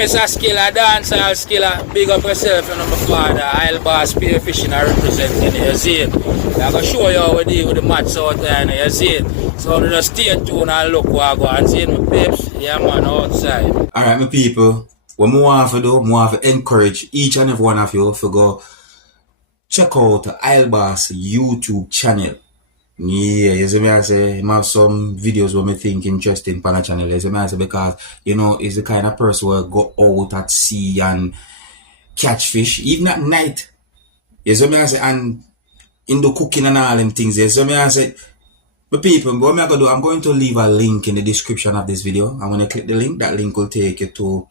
Mr. Skilla, Dancehall Skilla, big up yourself and my father, oilboss, spearfishing and representing, you see it. I'm going to show you how we deal with the match out there, you see it. So just stay tuned and look what I go and see my peeps, yeah man, outside. Alright, my people, what I want to do, I want to encourage each and every one of you to go check out the oilboss YouTube channel. Yeah, you see me I say, I have some videos where I think interesting on the channel. You see me I say, because, you know, he's the kind of person who go out at sea and catch fish, even at night. You see me I say, and in the cooking and all them things. You see me I say, but people, what I'm going to do, I'm going to leave a link in the description of this video. I'm going to click the link. That link will take you to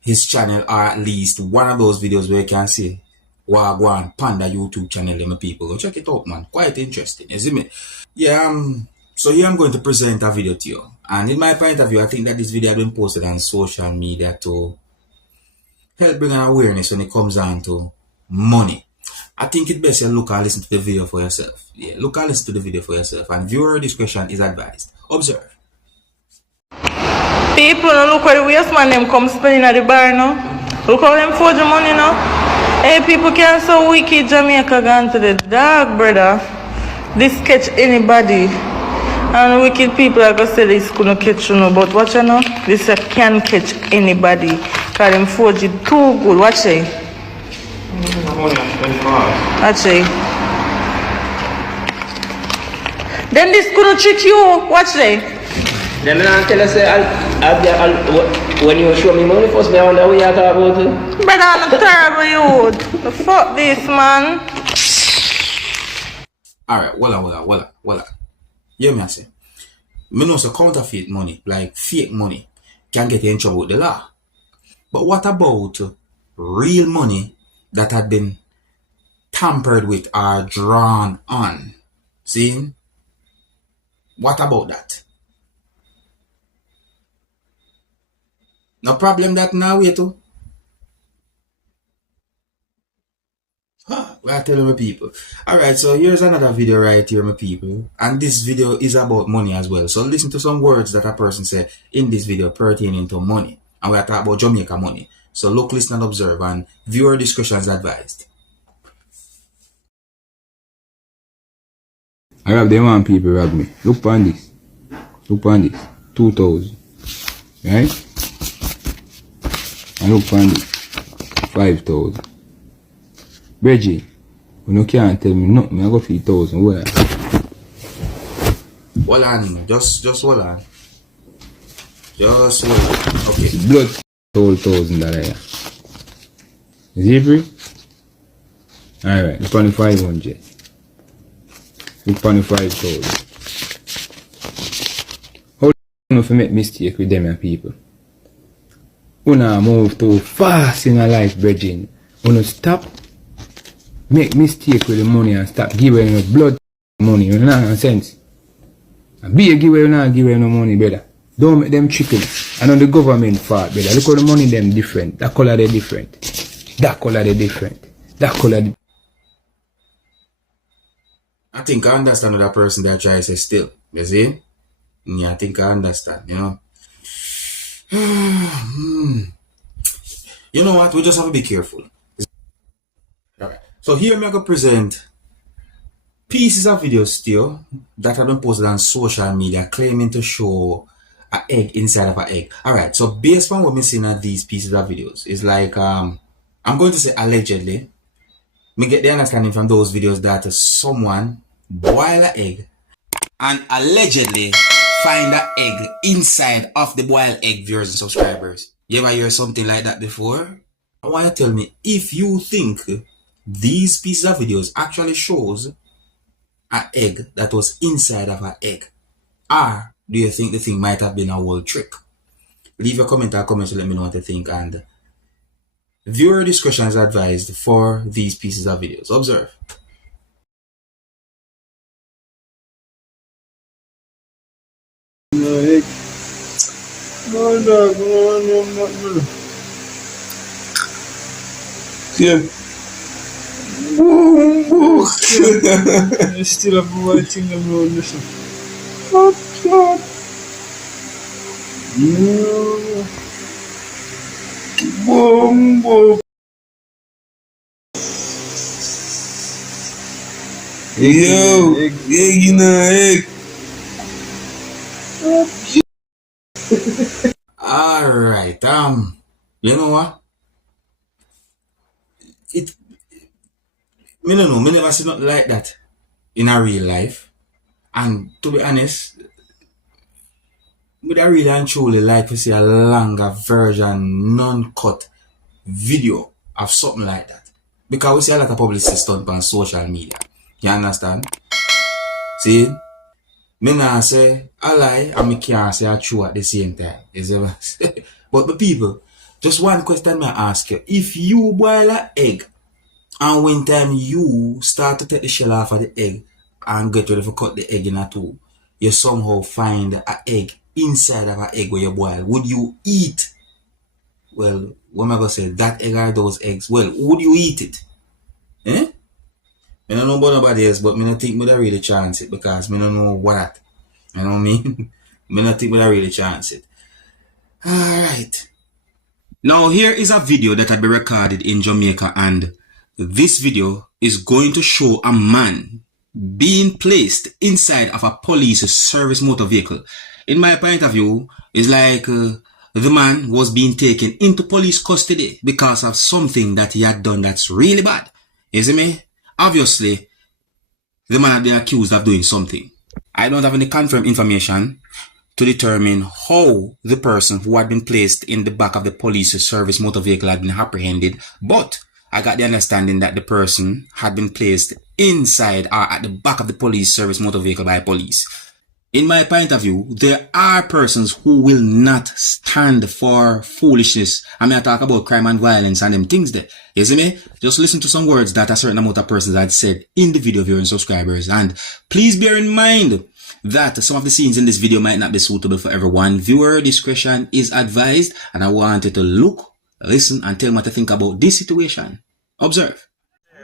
his channel, or at least one of those videos where you can see Wagwan Panda YouTube channel, my people. Go check it out, man. Quite interesting, isn't it? Yeah, so here I'm going to present a video to you. And in my point of view, I think that this video has been posted on social media to help bring an awareness when it comes down to money. I think it's best you look and listen to the video for yourself. Yeah, look and listen to the video for yourself. And viewer discretion is advised. Observe. People, look where the waste man them come spending at the bar now. Look how them forge the money now. Hey, people can't so wicked. Jamaica gone to the dark, brother. This catch anybody. And wicked people are gonna say this couldn't catch you know, but watch you know. This can catch anybody. Cause them forge it too good. Watch it. Watch it. Then this couldn't trick you. Watch it. Then I tell us when you show me money first, I wonder what you talk about. Brother, I'm a terrible youth. The fuck this, man. Alright, voila. Hear me I say. Me know so counterfeit money, like fake money, can get you in trouble with the law. But what about real money that had been tampered with or drawn on? See? What about that? No problem that now way too. Well, I tell my people. Alright, so here's another video right here, my people. And this video is about money as well. So listen to some words that a person said in this video pertaining to money. And we're talking about Jamaica money. So look, listen and observe, and viewer discretion is advised. I rob them one people rob me. Look on this. 2,000. Right? And look on this. 5,000. Reggie, you can't tell me nothing. I got 3,000. Where? Hold on, just hold on. Just hold on. Okay. Blood $12,000. Is it free? Alright, look on the 500. Look on the 5,000. How long if you make mistake with them and people? Una move too fast in a life, bridging. Una stop. Make mistake with the money and stop giving no blood money. You know what sense? And be a giver, you not give no money, brother. Don't make them chicken. And on the government fault, brother. Look how the money them different. That color they different. That color they different. That color they... I think I understand what that person that tries to say still. You see? Yeah, I think I understand, you know. You know what? We just have to be careful. Alright. So here I'm going to present pieces of videos still that have been posted on social media claiming to show an egg inside of an egg. Alright, so based on what I'm seeing at these pieces of videos, it's like I'm going to say allegedly. Me get the understanding from those videos that someone boil an egg and allegedly find an egg inside of the boiled egg, viewers and subscribers. You ever hear something like that before? I want you to tell me if you think these pieces of videos actually shows an egg that was inside of an egg, or do you think the thing might have been a whole trick? Leave your comment or comments to let me know what you think, and viewer discretion is advised for these pieces of videos. Observe. Yeah. Still have one thing around this. Boom, boom. Yo, egg in a egg. Alright, you know what? Me no know, me never see nothing like that in a real life. And to be honest, me da really and truly like to see a longer version, non-cut video of something like that. Because we see a lot of publicity stunt on social media. You understand? See? Me nah say a lie and me can't say a true at the same time. But the people, just one question I ask you. If you boil an egg and when time you start to take the shell off of the egg and get ready to cut the egg in a two, you somehow find an egg inside of an egg where you boil, would you eat? Well, what am I going to say? That egg or those eggs? Well, would you eat it? Eh? I don't know about nobody else, but I don't think I really chance it because I don't know what. You know what I mean? I don't think I really chance it. Alright. Now here is a video that had been recorded in Jamaica, and this video is going to show a man being placed inside of a police service motor vehicle. In my point of view, it's like the man was being taken into police custody because of something that he had done that's really bad. You see me? Obviously, the man had been accused of doing something. I don't have any confirmed information to determine how the person who had been placed in the back of the police service motor vehicle had been apprehended, but I got the understanding that the person had been placed inside or at the back of the police service motor vehicle by police. In my point of view, there are persons who will not stand for foolishness. I mean, I talk about crime and violence and them things there. You see me? Just listen to some words that a certain amount of persons had said in the video, viewers and subscribers. And please bear in mind that some of the scenes in this video might not be suitable for everyone. Viewer discretion is advised, and I want you to look, listen, and tell me what to think about this situation. Observe.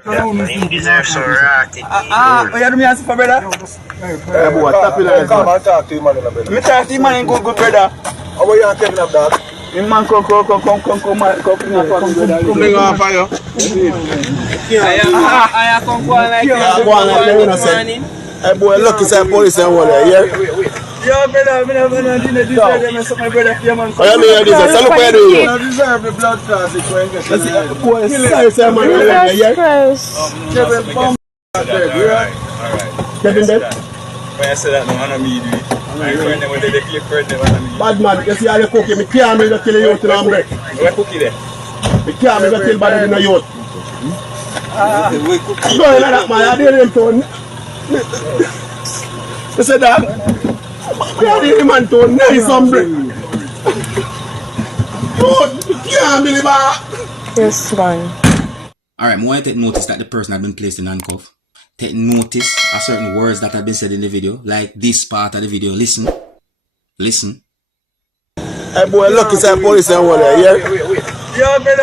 Yeah, he deserves some rotten. Oh, you do me answer for brother? Hey, boy, tap it on. Come and talk to him, man, brother. Me talk to him and good brother. How are you taking up that? Him man come bring on fire. I come go like you. Hey, boy, look, it's a police and all that, yeah? Yo, brother, I didn't deserve them, so my brother, yeah, man. Oh, you mean this? So look where you I deserve the blood class, it's going to get boy, sorry, man, yeah? Kevin, bomb. Alright. Kevin, then? When I say that, no, I'm me, my friend, when they clip friend, Bad man, you see all the cookie, me can't make a kill you to the break. where cookie there? Me can't make a kill body in the youth. We cookie. Go ahead, that man, I did him to you said that? I did him and to nice hombre. You can't believe that. Yes, man. Alright, I want to take notice that the person had been placed in handcuff. Take notice of certain words that have been said in the video, like this part of the video. Listen. Listen. Hey boy, look, it's a police and all that, yeah? Yo, brother,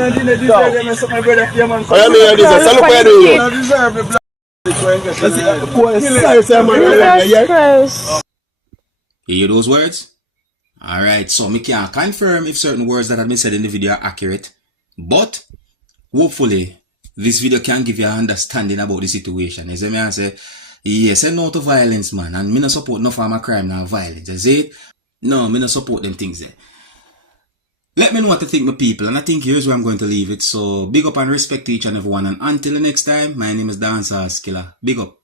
I didn't deserve them, so my brother, yeah, man. Oh, you mean this? So look where you I deserve the blood. boy, sorry, man, yeah? You hear those words? Alright, so me can't confirm if certain words that have been said in the video are accurate. But, hopefully, this video can give you an understanding about the situation. As I say, yes, say no to violence, man. And me not support no form of crime nor violence. You see it? No, me not support them things there. Let me know what to think, my people. And I think here's where I'm going to leave it. So, big up and respect to each and everyone. And until the next time, my name is Dancehall Skilla. Big up.